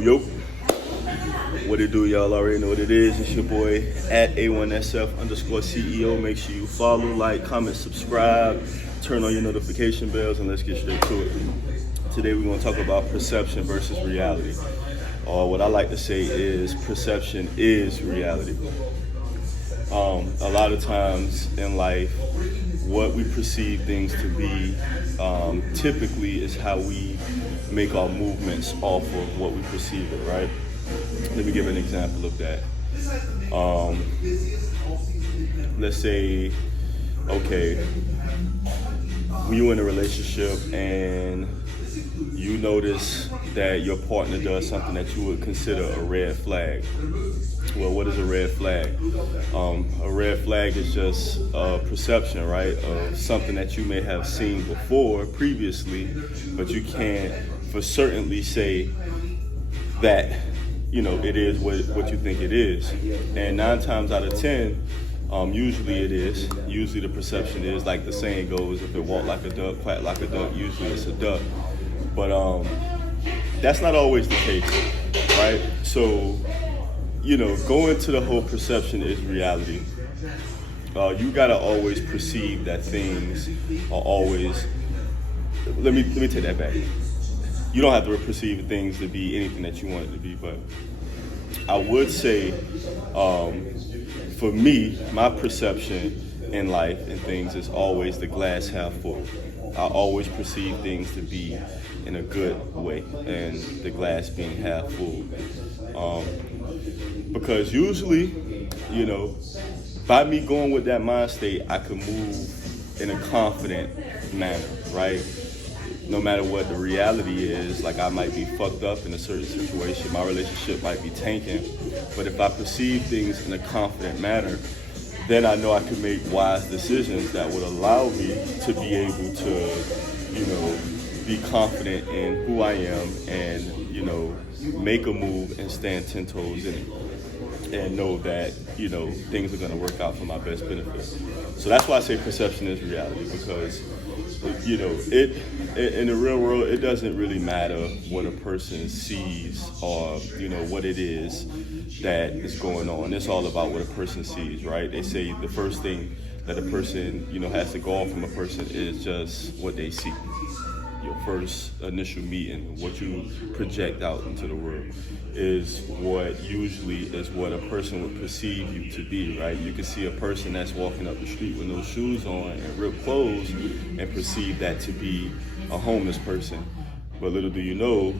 Yo, what it do, y'all already know what it is. It's your boy at A1SF_CEO. Make sure you follow, like, comment, subscribe, turn on your notification bells, and let's get straight to it. Today we're going to talk about perception versus reality. Or what I like to say is perception is reality. A lot of times in life, what we perceive things to be typically is how we make our movements off of what we perceive it, right? Let me give an example of that. Let's say, okay, you're in a relationship and you notice that your partner does something that you would consider a red flag. Well, what is a red flag? A red flag is just a perception, right, of something that you may have seen before, previously, but you can't for certainly say that, you know, it is what you think it is. And 9 times out of 10, usually it is. Usually the perception is, like the saying goes, if it walk like a duck, quack like a duck, usually it's a duck. But that's not always the case, right? So, you know, going to the whole perception is reality. You gotta always perceive that things are always. Let me take that back. You don't have to perceive things to be anything that you want it to be, but I would say, for me, my perception in life and things is always the glass half full. I always perceive things to be in a good way, and the glass being half full. Because usually, you know, by me going with that mind state, I can move in a confident manner, right? No matter what the reality is, like I might be fucked up in a certain situation, my relationship might be tanking, but if I perceive things in a confident manner, then I know I can make wise decisions that would allow me to be able to, you know, be confident in who I am and, you know, make a move and stand 10 toes in it and know that, you know, things are going to work out for my best benefit. So that's why I say perception is reality, because, you know, in the real world, it doesn't really matter what a person sees or, you know, what it is that is going on. It's all about what a person sees, right? They say the first thing that a person, you know, has to go on from a person is just what they see. Your first initial meeting, what you project out into the world, is what usually is what a person would perceive you to be, right? You can see a person that's walking up the street with no shoes on and ripped clothes and perceive that to be a homeless person. But little do you know,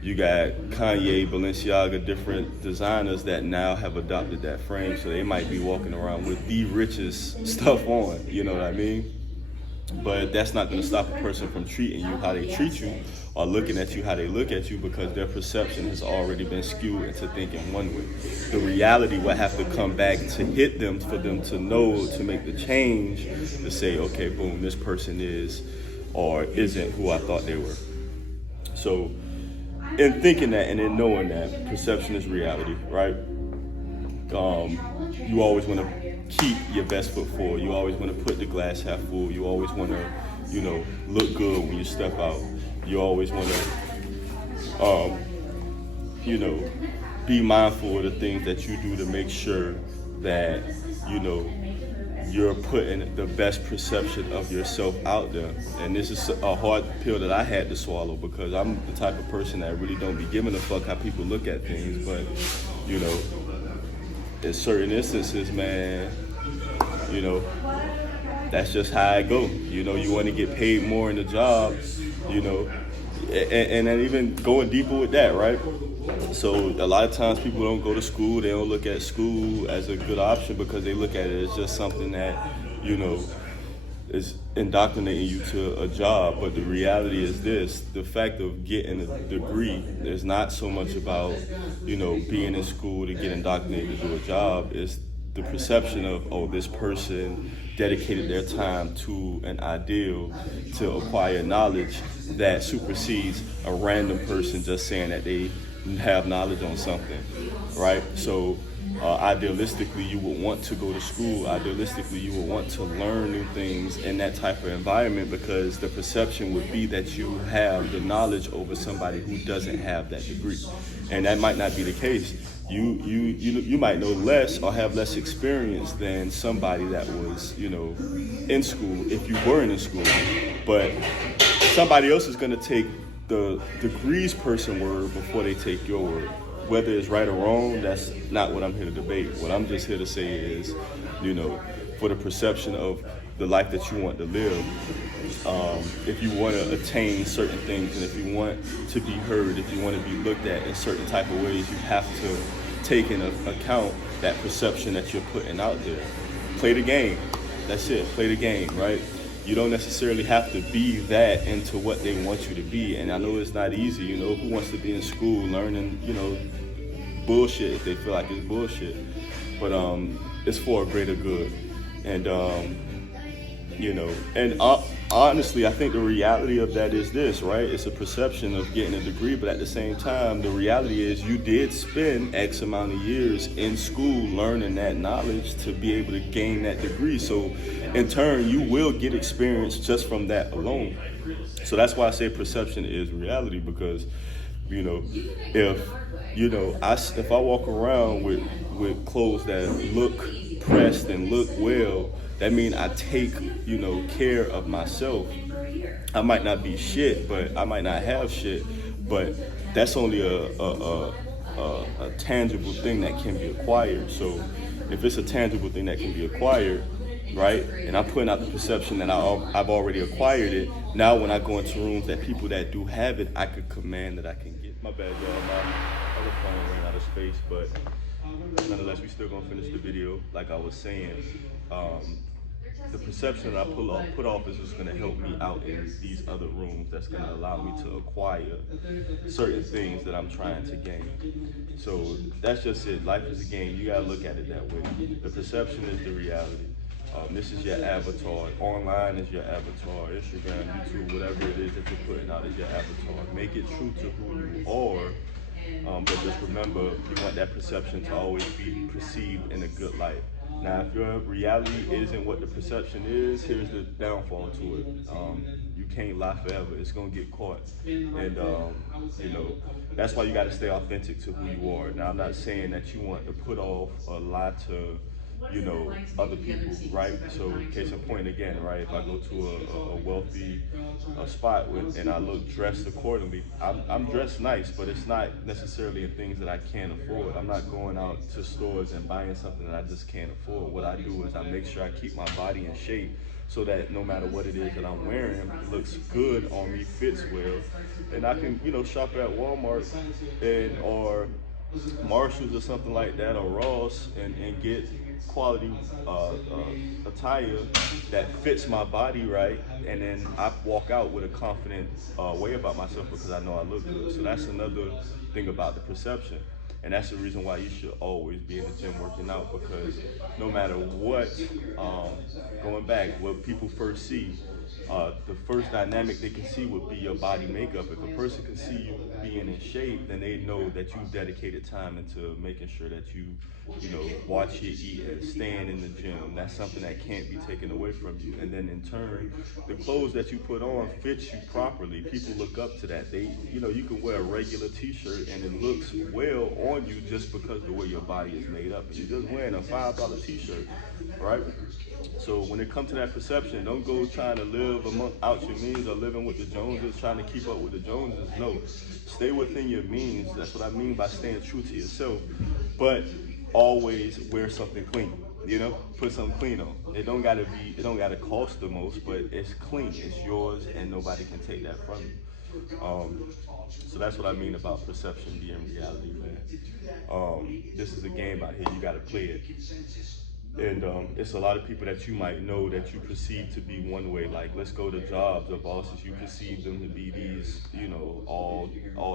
you got Kanye, Balenciaga, different designers that now have adopted that frame, so they might be walking around with the richest stuff on, you know what I mean? But that's not going to stop a person from treating you how they treat you or looking at you how they look at you, because their perception has already been skewed into thinking one way. The reality will have to come back to hit them for them to know, to make the change, to say, okay, boom, this person is or isn't who I thought they were. So in thinking that and in knowing that, perception is reality, right? You always want to keep your best foot forward. You always want to put the glass half full. You always want to, you know, look good when you step out. You always want to, you know, be mindful of the things that you do to make sure that, you know, you're putting the best perception of yourself out there. And this is a hard pill that I had to swallow, because I'm the type of person that really don't be giving a fuck how people look at things. But, you know, in certain instances, man, you know, that's just how I go. You know, you want to get paid more in the job, you know, and then even going deeper with that, right? So a lot of times people don't go to school. They don't look at school as a good option because they look at it as just something that, you know, is indoctrinating you to a job. But the reality is this: the fact of getting a degree is not so much about, you know, being in school to get indoctrinated to do a job. It's the perception of, oh, this person dedicated their time to an ideal to acquire knowledge that supersedes a random person just saying that they have knowledge on something, right? So Idealistically, you would want to go to school. Idealistically, you would want to learn new things in that type of environment, because the perception would be that you have the knowledge over somebody who doesn't have that degree, and that might not be the case. You might know less or have less experience than somebody that was, in school, if you weren't in school. But somebody else is going to take the degrees person word before they take your word. Whether it's right or wrong, that's not what I'm here to debate. What I'm just here to say is, for the perception of the life that you want to live, if you want to attain certain things, and if you want to be heard, if you want to be looked at in certain type of ways, you have to take into account that perception that you're putting out there. Play the game. That's it. Play the game, right? You don't necessarily have to be that into what they want you to be. And I know it's not easy, who wants to be in school learning, bullshit if they feel like it's bullshit. But it's for a greater good. And honestly, I think the reality of that is this, right? It's a perception of getting a degree, but at the same time, the reality is you did spend X amount of years in school learning that knowledge to be able to gain that degree. So in turn, you will get experience just from that alone. So that's why I say perception is reality, because, if I walk around with clothes that look pressed and look well, that means I take, care of myself. I might not be shit, but I might not have shit, but that's only a tangible thing that can be acquired. So if it's a tangible thing that can be acquired, right, and I'm putting out the perception that I've already acquired it, now when I go into rooms that people that do have it, I could command that I can get. My bad, y'all. My other phone ran out of space, but nonetheless, we still gonna finish the video. Like I was saying, the perception that I put off is just gonna help me out in these other rooms. That's gonna allow me to acquire certain things that I'm trying to gain. So that's just it. Life is a game. You gotta look at it that way. The perception is the reality. This is your avatar. Online is your avatar. Instagram, YouTube, whatever it is that you're putting out is your avatar. Make it true to who you are. But just remember, you want that perception to always be perceived in a good light. Now, if your reality isn't what the perception is, here's the downfall to it. You can't lie forever. It's going to get caught. And, that's why you got to stay authentic to who you are. Now, I'm not saying that you want to put off or lie to, other people, right? So case in point again, right? If I go to a wealthy spot and I look dressed accordingly, I'm dressed nice, but it's not necessarily in things that I can't afford. I'm not going out to stores and buying something that I just can't afford. What I do is I make sure I keep my body in shape so that no matter what it is that I'm wearing, it looks good on me, fits well, and I can, shop at Walmart or Marshalls or something like that, or Ross, and get quality attire that fits my body right, and then I walk out with a confident way about myself because I know I look good. So that's another thing about the perception, and that's the reason why you should always be in the gym working out, because no matter what, going back, what people first see, the first dynamic they can see would be your body makeup. If a person can see you being in shape, then they know that you dedicated time into making sure that you watch your eat and staying in the gym. That's something that can't be taken away from you. And then in turn, the clothes that you put on fits you properly. People look up to that. You can wear a regular t-shirt and it looks well on you just because the way your body is made up. And you're just wearing a $5 t-shirt, right? So when it comes to that perception, don't go trying to live out your means or living with the Joneses, trying to keep up with the Joneses. No, stay within your means. That's what I mean by staying true to yourself. But always wear something clean. Put something clean on. It don't gotta cost the most, but it's clean. It's yours, and nobody can take that from you. So that's what I mean about perception being reality, man. This is a game out here. You gotta play it. And it's a lot of people that you might know that you perceive to be one way. Like, let's go to jobs or bosses. You perceive them to be these, all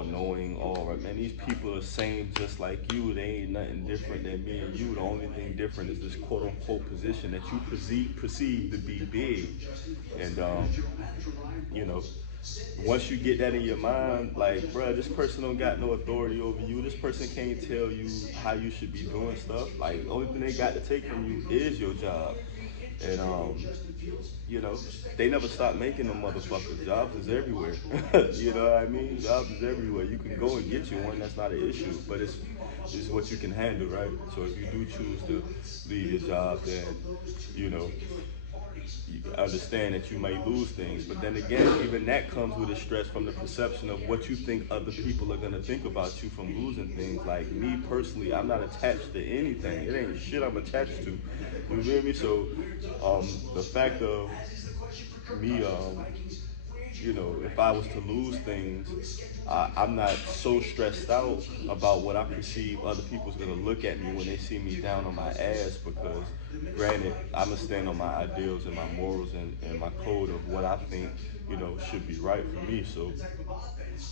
knowing, and these people are same just like you. They ain't nothing different than me and you. The only thing different is this quote unquote position that you perceive to be big. And once you get that in your mind, like, bruh, this person don't got no authority over you. This person can't tell you how you should be doing stuff. Like, the only thing they got to take from you is your job. And you know, they never stop making them motherfuckers. Jobs is everywhere. You know what I mean? Jobs is everywhere. You can go and get you one. That's not an issue. But it's what you can handle, right? So if you do choose to leave your job, then you know you understand that you may lose things. But then again, even that comes with a stress from the perception of what you think other people are gonna think about you from losing things. Like me personally, I'm not attached to anything. It ain't shit I'm attached to. You feel me? So the fact of me you know, if I was to lose things, I'm not so stressed out about what I perceive other people's gonna look at me when they see me down on my ass, because granted, I'm gonna stand on my ideals and my morals and my code of what I think, you know, should be right for me. So,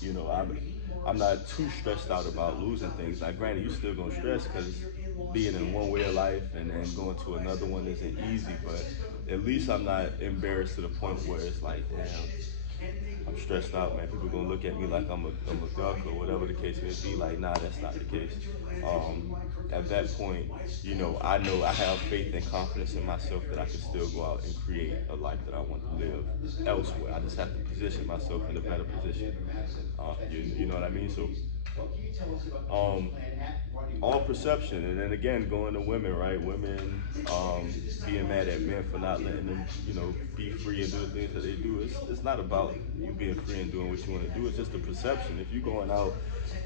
you know, I'm not too stressed out about losing things. Now, granted, you still gonna stress because being in one way of life and then going to another one isn't easy, but at least I'm not embarrassed to the point where it's like, damn, I'm stressed out, man. People gonna look at me like I'm a duck or whatever the case may be. Like, nah, that's not the case. At that point, you know I have faith and confidence in myself that I can still go out and create a life that I want to live elsewhere. I just have to position myself in a better position. You know what I mean? So, um, all perception, and then again, going to women, right? Women being mad at men for not letting them, you know, be free and do the things that they do. It's not about you being free and doing what you want to do. It's just the perception. If you're going out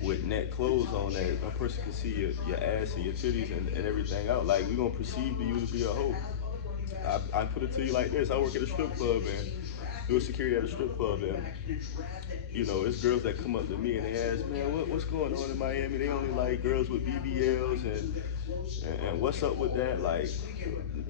with net clothes on, that a person can see your ass and your titties and everything out, like, we're gonna perceive you to be a hoe. I put it to you like this: I work at a strip club and do security at a strip club, and you know, it's girls that come up to me and they ask, man, what's going on in Miami? They only like girls with BBLs and what's up with that? Like,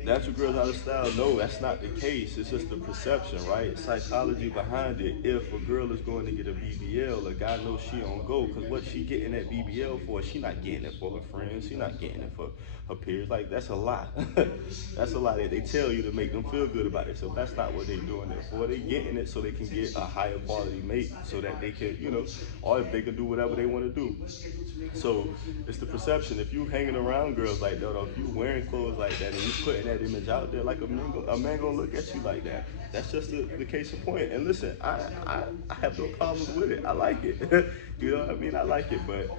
natural girls out of style? No, that's not the case. It's just the perception, right? Psychology behind it. If a girl is going to get a BBL, a guy knows she don't go, because what she getting that BBL for? She not getting it for her friends. She not getting it for her peers. Like, that's a lie. That's a lie that they tell you to make them feel good about it. So that's not what they doing it for. They getting it so they can get a higher quality mate, so that they can, you know, or if they can do whatever they want to do. So it's the perception. If you hanging around girls like that, or if you wearing clothes like that, and you putting that image out there, like a man gonna look at you like that. That's just the case in point. And listen, I have no problems with it. I like it. You know what I mean? I like it, but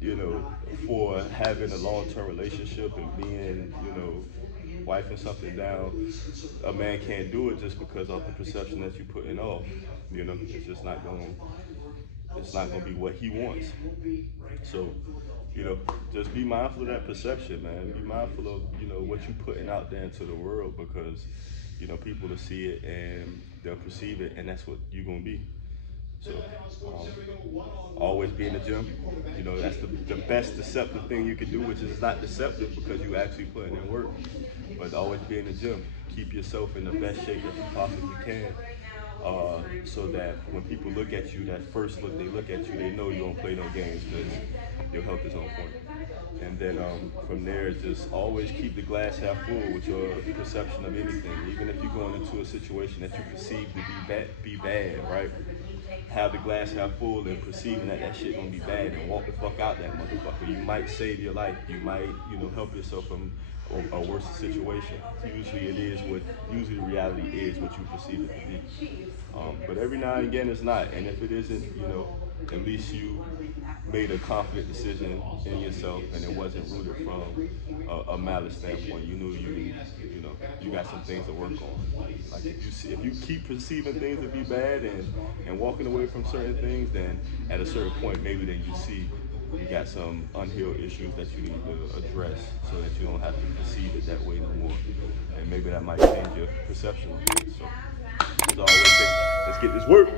you know, for having a long-term relationship and being, you know, wifing something down, a man can't do it just because of the perception that you're putting off. You know, it's just not going. It's not going to be what he wants. So, you know, just be mindful of that perception, man. Be mindful of, you know, what you're putting out there into the world, because, you know, people will see it and they'll perceive it, and that's what you're going to be. So, always be in the gym. You know, that's the best deceptive thing you can do, which is not deceptive because you actually putting in work. But always be in the gym. Keep yourself in the best shape that you possibly can. So that when people look at you, that first look they look at you, they know you don't play no games because your health is on point. And then from there, just always keep the glass half full with your perception of anything. Even if you're going into a situation that you perceive to be bad, right? Have the glass half full and perceiving that that shit gonna be bad, and walk the fuck out that motherfucker. You might save your life. You might, you know, help yourself from a worse situation. Usually the reality is what you perceive it to be. But every now and again it's not. And if it isn't, you know, at least you made a confident decision in yourself, and it wasn't rooted from a malice standpoint. You knew you know, you got some things to work on. Like, if you keep perceiving things to be bad and walking away from certain things, then at a certain point maybe then you see you got some unhealed issues that you need to address, so that you don't have to perceive it that way no more. And maybe that might change your perception of things. So as always say, let's get this work.